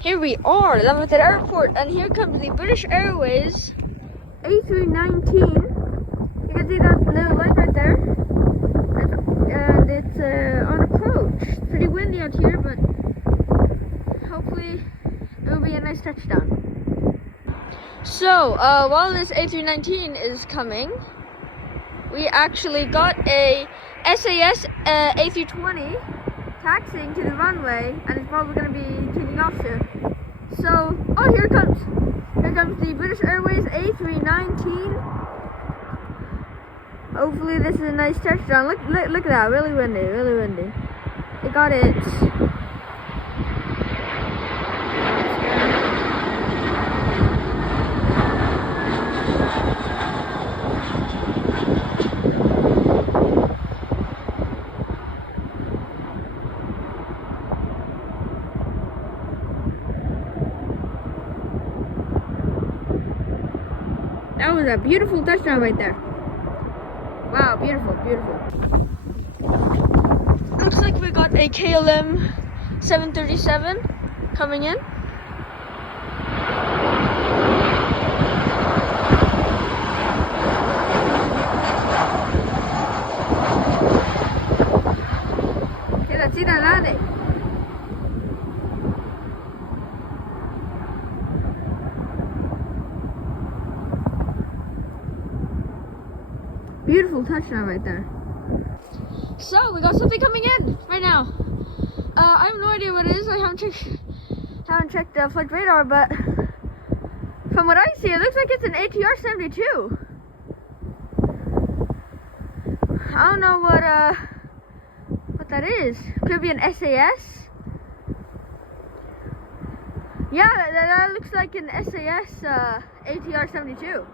Here we are, Limited Airport, and here comes the British Airways A319. You can see that little light right there, and it's on approach. It's pretty windy out here, but hopefully it will be a nice touchdown. So, while this A319 is coming, we actually got a SAS A320 taxiing to the runway, and it's probably going to be taking off soon. So, oh, here it comes. Here comes the British Airways A319. Hopefully this is a nice touchdown. Look at that, really windy, really windy. It got it. That was a beautiful touchdown right there. Wow, beautiful, beautiful. Looks like we got a KLM 737 coming in. See that landing. Beautiful touchdown right there. So we got something coming in right now. I have no idea what it is. I haven't checked the flight radar, but from what I see, it looks like it's an ATR 72. I don't know what that is. Could be an SAS. Yeah, that looks like an SAS ATR 72.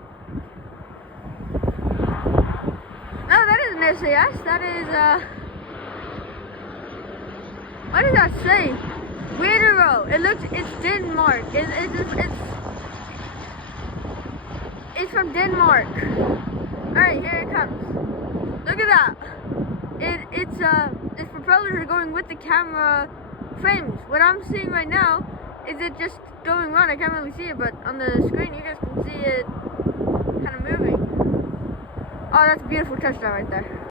No, that isn't SAS. That is, what does that say? Widerøe. It's Denmark. It's from Denmark. Alright, here it comes. Look at that. Its propellers are going with the camera frames. What I'm seeing right now is it just going run. I can't really see it, but on the screen you guys can see it kind of moving. Oh, that's a beautiful touchdown right there.